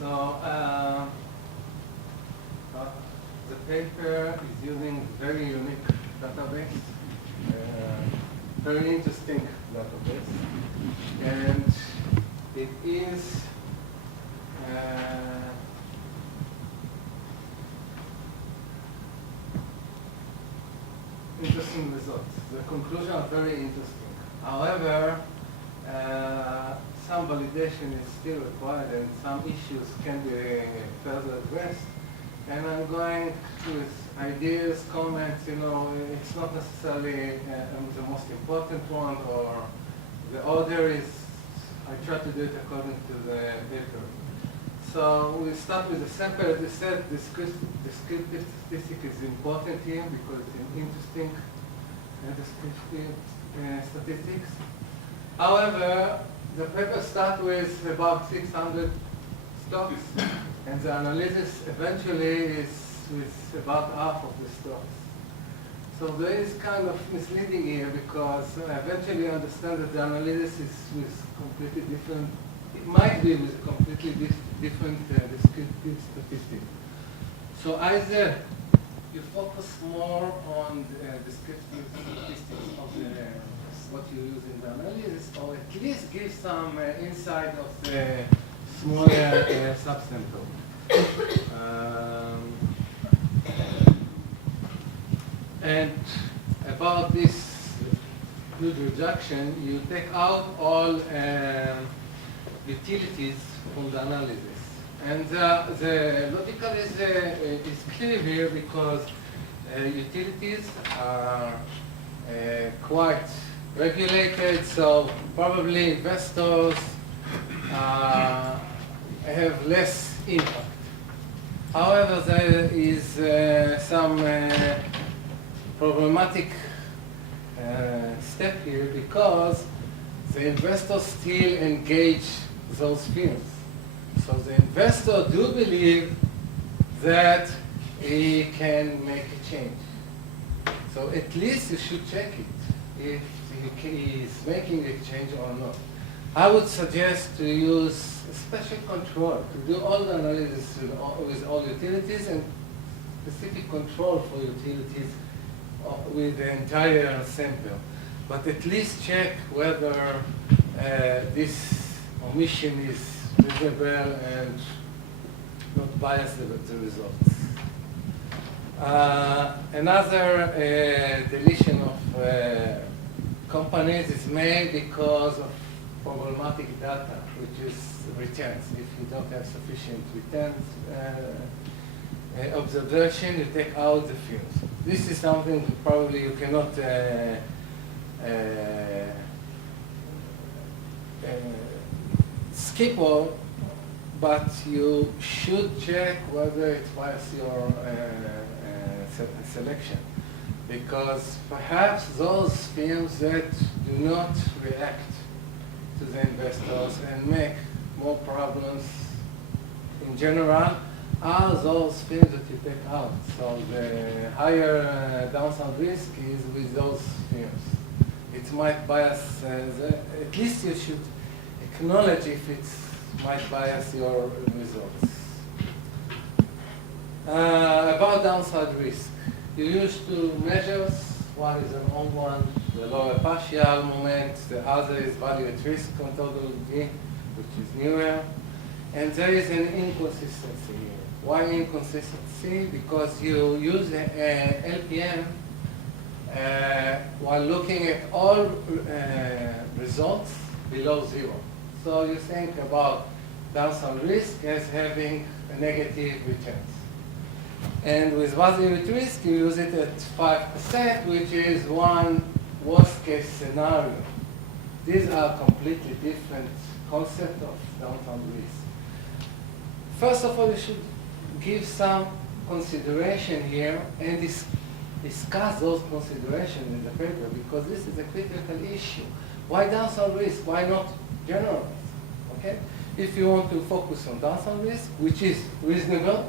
So the paper is using very unique database, very interesting database, and it is interesting results. The conclusions are very interesting. However, some validation is still required and some issues can be further addressed. And I'm going with ideas, comments, it's not necessarily the most important one, or the order is, I try to do it according to the paper. So we start with the sample. As I said, descriptive statistic is important here because it's an interesting descriptive statistics. However, the paper starts with about 600 stocks, and the analysis eventually is with about half of the stocks. So there is kind of misleading here because eventually you understand that the analysis is with completely different, it might be with completely different descriptive statistics. So either you focus more on the descriptive statistics of what you use in the analysis, or at least give some insight of the smaller subsample. And about this good reduction, you take out all utilities from the analysis. And the logical is clear here because utilities are quite regulated, so probably investors have less impact. However, there is some problematic step here because the investors still engage those firms. So the investor do believe that he can make a change. So at least you should check it if he is making a change or not. I would suggest to use special control, to do all the analysis with all utilities and specific control for utilities with the entire sample. But at least check whether this omission is reasonable and not bias the results. Another deletion of companies is made because of problematic data, which is returns. If you don't have sufficient returns observation, you take out the firms. This is something that probably you cannot skip all, but you should check whether it bias your selection. Because perhaps those firms that do not react to the investors and make more problems in general are those firms that you take out. So the higher downside risk is with those firms. It might bias, at least you should acknowledge if it might bias your results. About downside risk. You used to measures. One is an old one, the lower partial moment. The other is value at risk methodology, which is newer. And there is an inconsistency here. Why inconsistency? Because you use LPM while looking at all results below zero. So you think about downside risk as having a negative returns. And with value at risk, you use it at 5%, which is one worst case scenario. These are completely different concepts of downside risk. First of all, you should give some consideration here and discuss those considerations in the paper, because this is a critical issue. Why downside risk? Why not general risk? Okay? If you want to focus on downside risk, which is reasonable,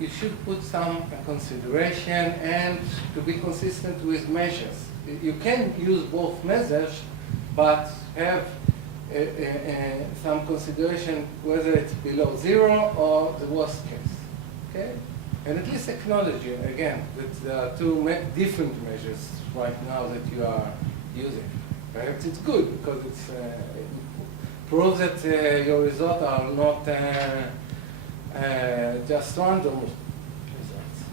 you should put some consideration and to be consistent with measures. You can use both measures, but have some consideration whether it's below 0 or the worst case. Okay? And at least acknowledge, again, that there are two different measures right now that you are using. Perhaps it's good because it proves that your results are not just random results.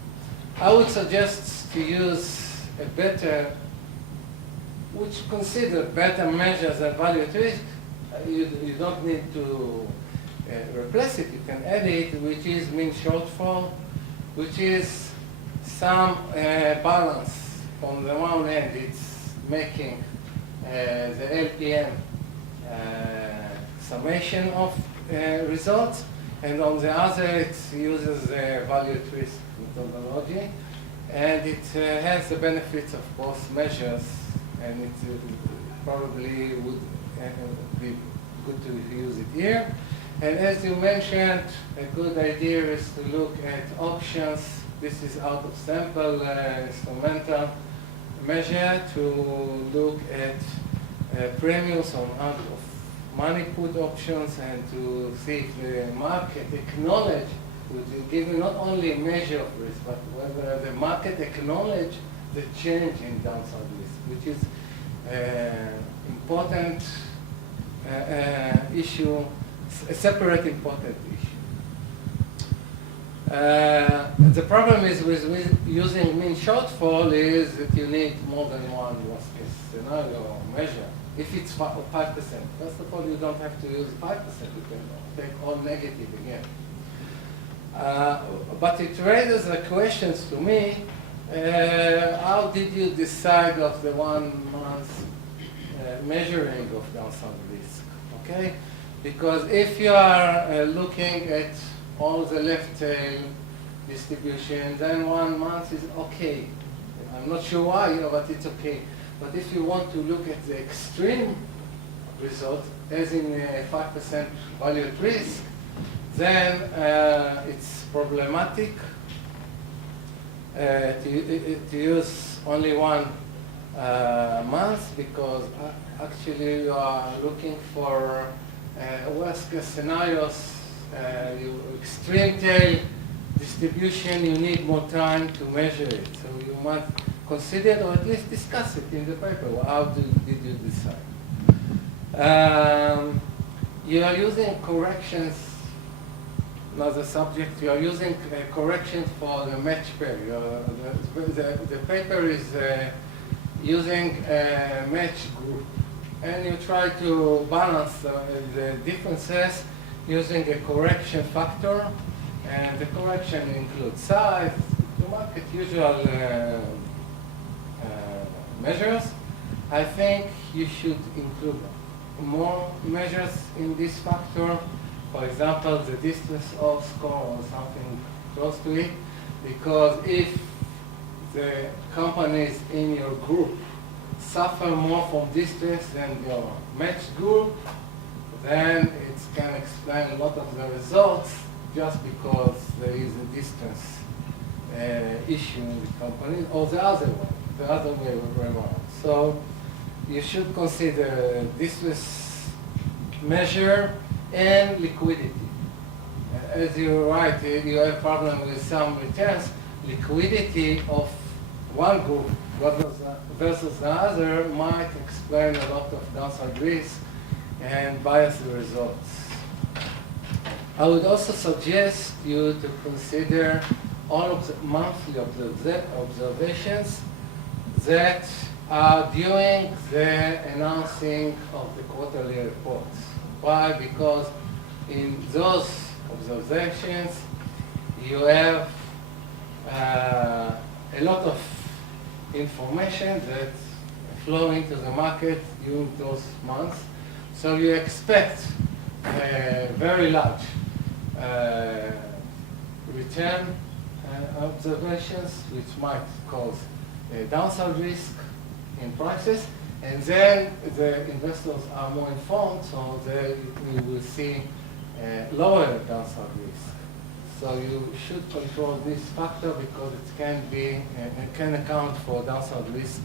I would suggest to use a better, which consider better measures than value at risk. You don't need to replace it. You can add it, which is mean shortfall, which is some balance. On the one end, it's making the LPM summation of results, and on the other, it uses value at risk methodology, and it has the benefits of both measures, and it probably would be good to use it here. And as you mentioned, a good idea is to look at options. This is out of sample instrumental measure to look at premiums on out of money put options and to see if the market acknowledge, which will give you not only a measure of risk, but whether the market acknowledge the change in downside risk, which is important issue, a separate important issue. The problem is with using mean shortfall is that you need more than one worst case scenario measure. If it's 5%, first of all, you don't have to use 5%. You can take all negative again. But it raises the questions to me. How did you decide of the 1 month measuring of downside risk? Okay, because if you are looking at all the left tail distribution, then 1 month is okay. I'm not sure why, but it's okay. But if you want to look at the extreme result, as in 5% value at risk, then it's problematic to use only 1 month, because actually you are looking for worst case scenarios, extreme tail distribution, you need more time to measure it. So you might consider or at least discuss it in the paper. How did you decide? You are using corrections, another subject, you are using corrections for the match pair. The paper is using a match group, and you try to balance the differences using a correction factor, and the correction includes size, to market usual measures. I think you should include more measures in this factor. For example, the distance of score or something close to it, because if the companies in your group suffer more from distance than your matched group, then it can explain a lot of the results just because there is a distance issue in the company, or the other way around. So you should consider distance measure and liquidity. As you write, you have problem with some returns. Liquidity of one group versus the other might explain a lot of downside risk and bias the results. I would also suggest you to consider all of the monthly observations that are during the announcing of the quarterly reports. Why? Because in those observations you have a lot of information that flow into the market during those months. So you expect very large return observations, which might cause downside risk in prices, and then the investors are more informed, so we will see lower downside risk. So you should control this factor because it can account for downside risk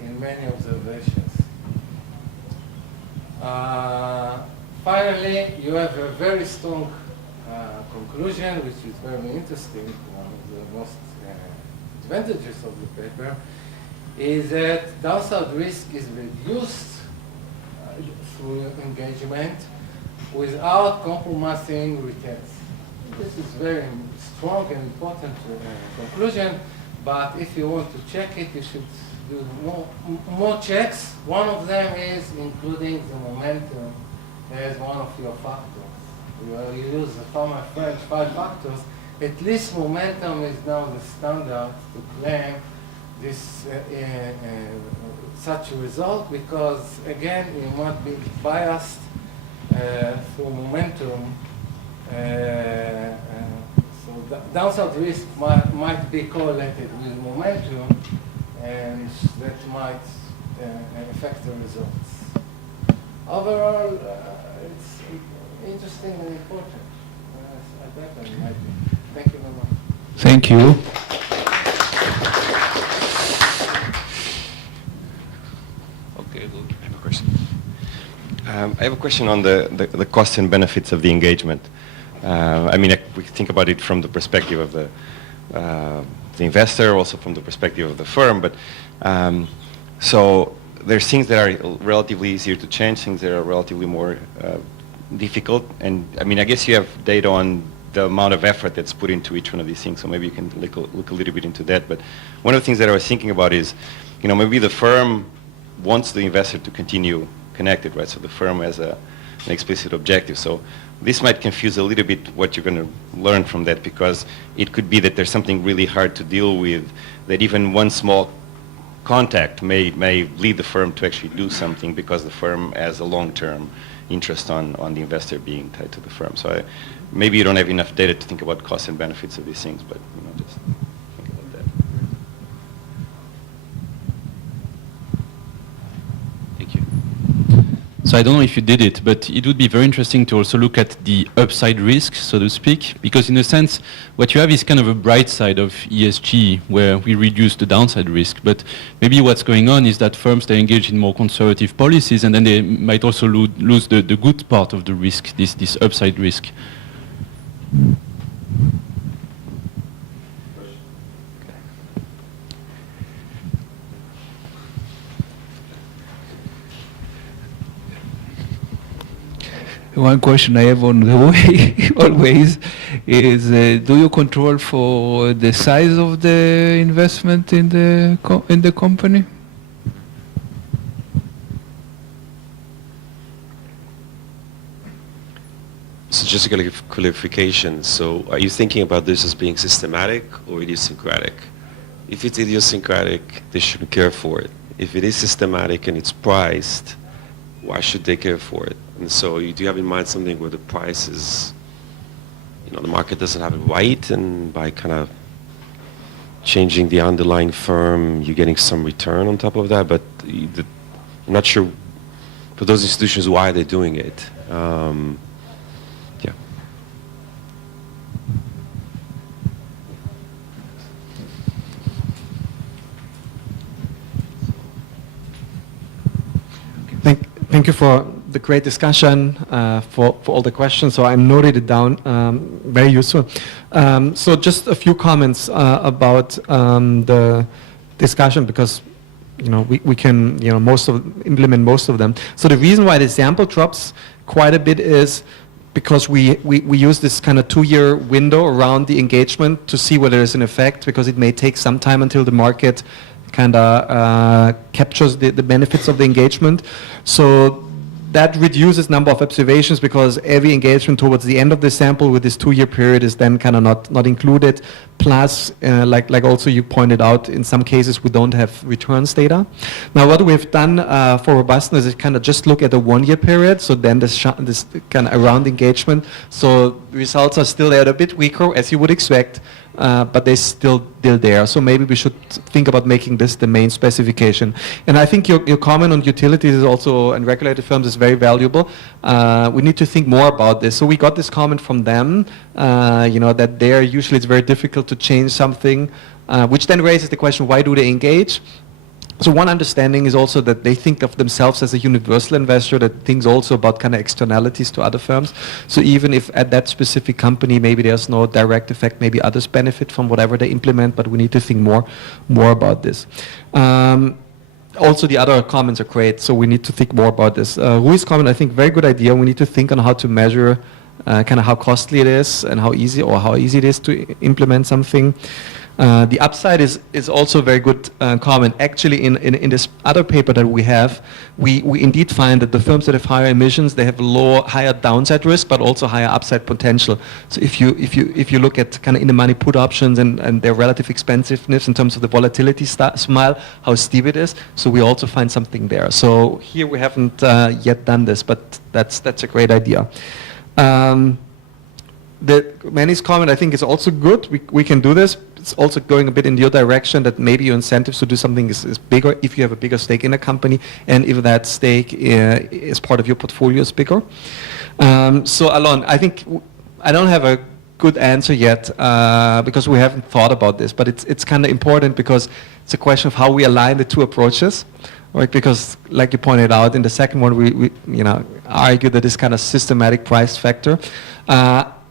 in many observations. Finally, you have a very strong conclusion, which is very interesting. One of the most advantages of the paper is that downside risk is reduced through engagement without compromising returns. This is very strong and important conclusion, but if you want to check it, you should do more checks. One of them is including the momentum as one of your factors. You use the former French 5 factors. At least momentum is now the standard to claim this such a result, because again you might be biased through momentum. So downside risk might be correlated with momentum, and that might affect the results. Overall, it's interesting and important. I definitely like it. Thank you very much. Thank you. Okay, I have a question. I have a question on the costs and benefits of the engagement. I mean, we think about it from the perspective of the investor, also from the perspective of the firm. But so there's things that are relatively easier to change, things that are relatively more difficult. And I mean, I guess you have data on the amount of effort that's put into each one of these things. So maybe you can look a little bit into that. But one of the things that I was thinking about is, you know, maybe the firm wants the investor to continue connected, right? So the firm has an explicit objective. So this might confuse a little bit what you're going to learn from that, because it could be that there's something really hard to deal with, that even one small contact may lead the firm to actually do something, because the firm has a long-term interest on the investor being tied to the firm. So maybe you don't have enough data to think about costs and benefits of these things, but you know, just think about that. Thank you. So I don't know if you did it, but it would be very interesting to also look at the upside risk, so to speak, because in a sense, what you have is kind of a bright side of ESG, where we reduce the downside risk. But maybe what's going on is that firms, they engage in more conservative policies, and then they might also lose the good part of the risk, this upside risk. One question I have on the way always is, do you control for the size of the investment in the company? So just a clarification. So are you thinking about this as being systematic or idiosyncratic? If it's idiosyncratic, they shouldn't care for it. If it is systematic and it's priced, why should they care for it? And so do you have in mind something where the price is, you know, the market doesn't have it right, and by kind of changing the underlying firm, you're getting some return on top of that? But I'm not sure for those institutions why they're doing it. Yeah. Thank you for the great discussion, for all the questions. So I noted it down, very useful. So just a few comments about the discussion, because you know we can implement most of them. So the reason why the sample drops quite a bit is because we use this kind of 2-year window around the engagement to see whether there's an effect, because it may take some time until the market kind of captures the benefits of the engagement. So that reduces number of observations, because every engagement towards the end of the sample with this 2-year period is then kind of not included. Plus, like also you pointed out, in some cases we don't have returns data. Now what we've done for robustness is kind of just look at the 1-year period, so then this kind of around engagement. So results are still a bit weaker, as you would expect, but they're still there. So maybe we should think about making this the main specification. And I think your comment on utilities is also, and regulated firms, is very valuable. We need to think more about this. So we got this comment from them, that there usually it's very difficult to change something, which then raises the question, why do they engage? So one understanding is also that they think of themselves as a universal investor that thinks also about kind of externalities to other firms. So even if at that specific company maybe there's no direct effect, maybe others benefit from whatever they implement, but we need to think more about this. Also, the other comments are great, so we need to think more about this. Rui's comment, I think, very good idea. We need to think on how to measure kind of how costly it is and how easy it is to implement something. The upside is also a very good comment. Actually, in this other paper that we have, we indeed find that the firms that have higher emissions, they have higher downside risk, but also higher upside potential. So if you look at kind of in the money put options and their relative expensiveness in terms of the volatility smile, how steep it is, so we also find something there. So here we haven't yet done this, but that's a great idea. Manny's comment, I think, is also good. We can do this. It's also going a bit in your direction that maybe your incentives to do something is bigger if you have a bigger stake in a company and if that stake is part of your portfolio is bigger. So Alon, I think I don't have a good answer yet because we haven't thought about this, but it's kind of important because it's a question of how we align the two approaches. Right, because like you pointed out, in the second one, we argue that this kind of systematic price factor.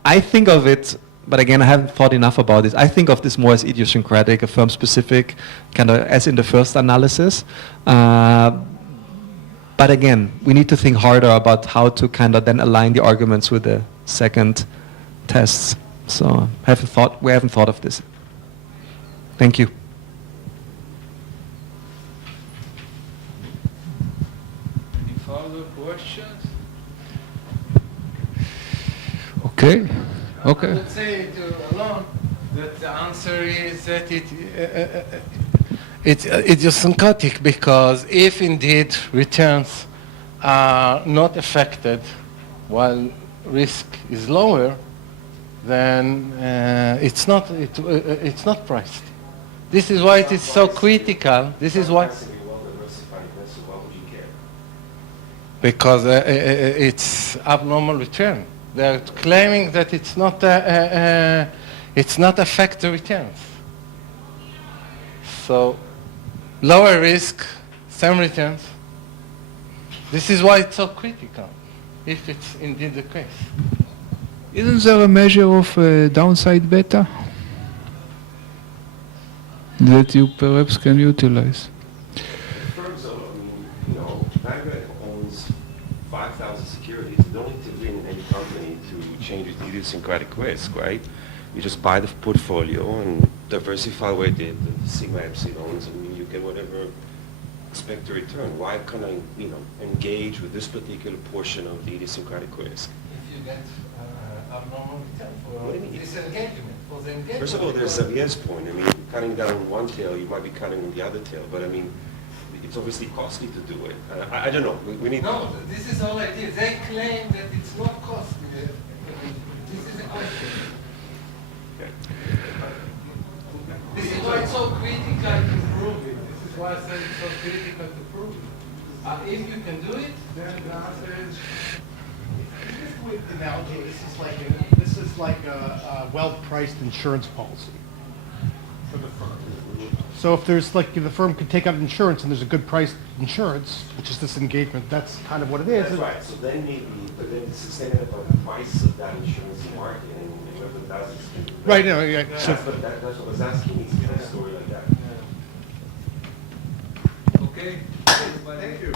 I think of it, but again, I haven't thought enough about this. I think of this more as idiosyncratic, a firm-specific, kind of as in the first analysis. But again, we need to think harder about how to kind of then align the arguments with the second tests. So we haven't thought of this. Thank you. Further questions? Okay. Okay. I would say to Alon that the answer is that it's idiosyncratic because if indeed returns are not affected while risk is lower, then it's not priced. This is why it is so critical. This is why. Because it's abnormal return. They're claiming that it's not affect the returns. So lower risk, same returns. This is why it's so critical, if it's indeed the case. Isn't there a measure of downside beta that you perhaps can utilize? Firms, Vanguard owns 5,000 securities. You don't need to be in any company to change its idiosyncratic risk, right? You just buy the portfolio and diversify where the sigma epsilons, and you get whatever expected return. Why can't I, engage with this particular portion of the idiosyncratic risk? If you get abnormal return What do you for mean? disengagement, for the engagement. First of all, there's Xavier's point. Cutting down one tail, you might be cutting on the other tail, but it's obviously costly to do it. I don't know. We need. No, this is all I did. They claim that it's not costly. This is a question. Okay. This is why it's so critical to prove it. This is why I said it's so critical to prove it. If you can do it, then the answer is. Just with the analogy, this is like a well-priced insurance policy for the firm. So if there's the firm could take out insurance and there's a good priced insurance, which is this engagement, that's kind of what it is. That's right. So then maybe, but then it's sustainable about the price of that insurance market and whoever does it. Right. No. Yeah. So, That's what I was asking. It's a story like that. Okay. Thank you.